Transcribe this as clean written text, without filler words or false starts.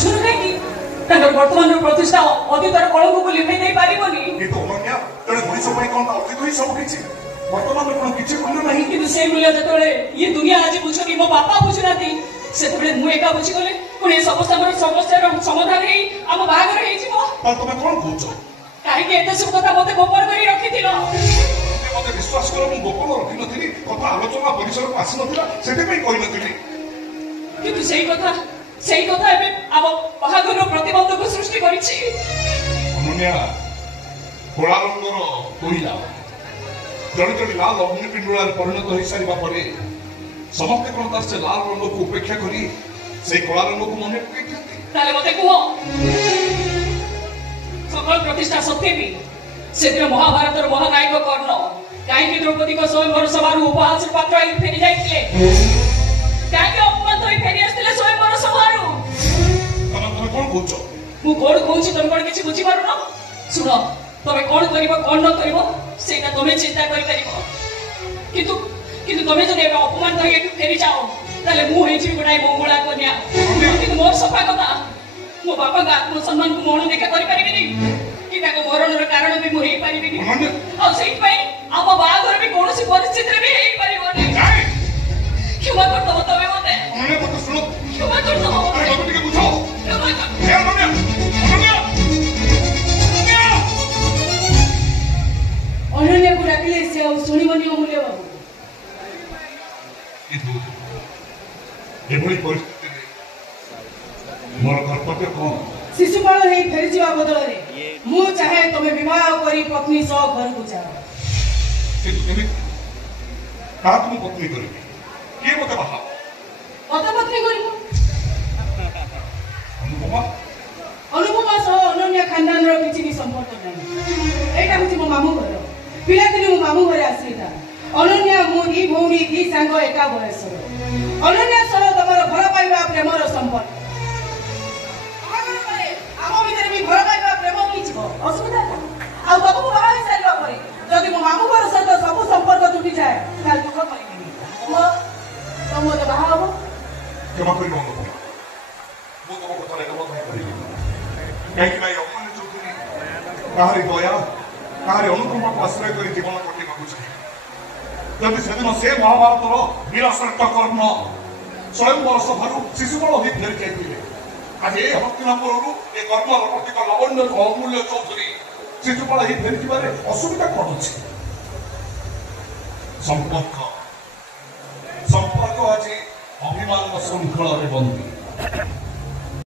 ବୁଝୁନୁ କାହିଁକି ତାଙ୍କର ବର୍ତ୍ତମାନର ପ୍ରତିଷ୍ଠା ଅତୀତର କଳଙ୍କୁ ଲିଭେଇ ଦେଇ ପାରିବନି। କିନ୍ତୁ ଅନନ୍ୟା ଜଣେ ମଣିଷ ପାଇଁ କଣ ଅତୀତ ହିଁ ସବୁ କିଛି, ବର୍ତ୍ତମାନ କଣ କିଛି ମୂଲ୍ୟ ନାହିଁ। କିନ୍ତୁ ସେଇ ମୂଲ୍ୟ ଯେତେବେଳେ ଇଏ ଦୁନିଆ ଆଜି ବୁଝୁନି, ମୋ ବାପା ବୁଝୁନାହାନ୍ତି, ସେତେବେଳେ ମୁଁ ଏକା ବୁଝିଗଲେ ପୁଣି ଏ ସମସ୍ୟାର ସମାଧାନ ହେଇ ଆମ ବାହାଘର ହେଇଯିବ। ତମେ କଣ କହୁଛ? କାହିଁକି ଏତେ ସବୁ କଥା ମତେ ଗୋପନ କରି ରଖିଥିଲ? ମତେ ବିଶ୍ୱାସ କର, ମୁଁ ଗୋପନ ରଖିନଥିଲି, କଥା ଆଲୋଚନା ପରିସରକୁ ଆସିନଥିଲା, ସେଥିପାଇଁ କହିନଥିଲି। କିନ୍ତୁ ସେଇ କଥା ଏବେ ଆମ ବାହାଘରର ପ୍ରତିବନ୍ଧକ ସୃଷ୍ଟି କରିଛି। ଅନନ୍ୟା, କଳା ରଙ୍ଗର କୋଇଲା ଜଣେ ଜଣେ ଲାଲ ଅଗ୍ନିପିଣ୍ଡୁଳାରେ ପରିଣତ ହେଇସାରିବା ପରେ ସମସ୍ତେ କଣ ତାର ସେ ଲାଲ ରଙ୍ଗକୁ ଉପେକ୍ଷା କରି ସେଇ କଳା ରଙ୍ଗକୁ ମନେ ପକେଇଥାନ୍ତି? ତାହେଲେ ମତେ କୁହ, ସକଳ ପ୍ରତିଷ୍ଠା ସତ୍ତ୍ୱେ ବି ସେଥିରେ ମହାଭାରତର ମହାନାୟକ କର୍ଣ୍ଣ କାହିଁକି ଦ୍ରୌପଦୀଙ୍କ ସ୍ୱୟଂବର ସଭାରୁ ଉପହାସର ପାତ୍ର ହେଇ ଫେରି ଯାଇଥିଲେ? କାହିଁକି ଅପମାନିତ ହୋଇ ଫେରି ଆସିଥିଲେ ସ୍ୱୟଂବର ସଭାରୁ? ତମେ କଣ କହୁଛ? ମୁଁ କଣ କହୁଛି ତମେ କଣ କିଛି ବୁଝିପାରୁନ? ଶୁଣ, ତମେ କଣ କରିବ କଣ ନ କରିବ ସେଇଟା ତମେ ଚିନ୍ତା କରିପାରିବ, କିନ୍ତୁ ତମେ ଯଦି ଏବେ ଅପମାନିତ ହୋଇ ଏଠୁ ଫେରି ଯାଅ ତାହେଲେ ମୁଁ ହେଇଯିବି ଗୋଟାଏ ମଙ୍ଗଳା କନ୍ୟା। କିନ୍ତୁ ମୋର ସଫା କଥା, ମୋ ବାପାଙ୍କ ଆତ୍ମସମ୍ମାନକୁ ମୁଁ ଅଣଦେଖା କରିପାରିବିନି, କି ତାଙ୍କ ମରଣର କାରଣ ବି ମୁଁ ହେଇପାରିବିନି। ଆଉ ସେଇଥିପାଇଁ ଆମ ବାହାଘର ବି କୌଣସି ପରିସ୍ଥିତିରେ ବି ହେଇପାରିବନି। କ୍ଷମା କରିଦବ ତମେ ମତେ, କ୍ଷମା କରିଦବ। ଅନନ୍ୟାକୁ ଡାକିଲେ ସେ ଆଉ ଶୁଣିବନି ଅମୂଲ୍ୟ ବାବୁ। ଏଭଳି ପରିସ୍ଥିତିରେ ମୋର କର୍ତ୍ତବ୍ୟ କଣ? ଶିଶୁପାଳ ହେଇ ଫେରିଯିବା ବଦଳରେ ମୁଁ ଚାହେଁ ତମେ ବିବାହ କରି ପତ୍ନୀ ସହ ଘରକୁ ଯାଅ। କିନ୍ତୁ କେମିତି? କାହାକୁ ମୁଁ ପତ୍ନୀ କରିବି? କିଏ ମତେ ବାହା? ମତେ ପତ୍ନୀ କରିବ? ଅନୁପମା ସହ ଅନନ୍ୟା ଖାନଦାନର କିଛି ବି ସମ୍ପର୍କ ନାହିଁ। ଏଇଟା ହଉଛି ମୋ ମାମୁଁ ଘର। ପିଲାଦିନେ ମୋ ମାମୁଁ ଘରେ ଆସିथा। ଅନନ୍ୟା ମୁଁ ଦି ଭଉଣୀ ଦି ସାଙ୍ଗ ଏକା ବୟସର। ଅନନ୍ୟା ସହ ତମର ଭଲ ପାଇବା ପ୍ରେମର ସମ୍ପର୍କ। ଆମ ଭିତରେ ବି ଭଲ ପାଇବା ପ୍ରେମ ହେଇଯିବ, ଅସୁବିଧା ନାହିଁ। ଆଉ ତମକୁ ବାହା ହେଇ ସାରିବା ପରେ ଯଦି ମୋ ମାମୁଁ ଘର ସହିତ ସବୁ ସମ୍ପର୍କ ତୁଟିଯାଏ ତାହେଲେ ଦୁଃଖ କରିବିନି। ତମ ମତେ ବାହା ହବ? କ୍ଷମା କରିବ ଅନୁପମା, ମୁଁ ତମ କଥାରେ ଏକମତ ହେଇପାରିବି। କାହିଁକି ନା ଅପମାନ ଚୌଧୁରୀ କାହାରି ଦୟା କାହାରି ଅନୁକମ୍ପାକୁ ଆଶ୍ରୟ କରି ଜୀବନ କଟିବାକୁ ଚାହେଁ। ଯଦି ସେଦିନ ସେ ମହାଭାରତର ବୀରଶ୍ରେଷ୍ଠ କର୍ଣ୍ଣ ସ୍ୱୟଂବର ସଭାରୁ ଶିଶୁପାଳ ହୋଇ ଫେରି ଯାଇଥିଲେ, ଆଜି ଏ ହସ୍ତିନାପୁରରୁ ଏ କର୍ମର ପ୍ରତୀକ ଲାବଣ୍ୟ ଅମୂଲ୍ୟ ଚୌଧୁରୀ ଶିଶୁପାଳ ହୋଇ ଫେରିଯିବାରେ ଅସୁବିଧା କଣ ଅଛି? ସମ୍ପର୍କ ଆଜି ଅଭିମାନର ଶୃଙ୍ଖଳରେ ବନ୍ଦୀ।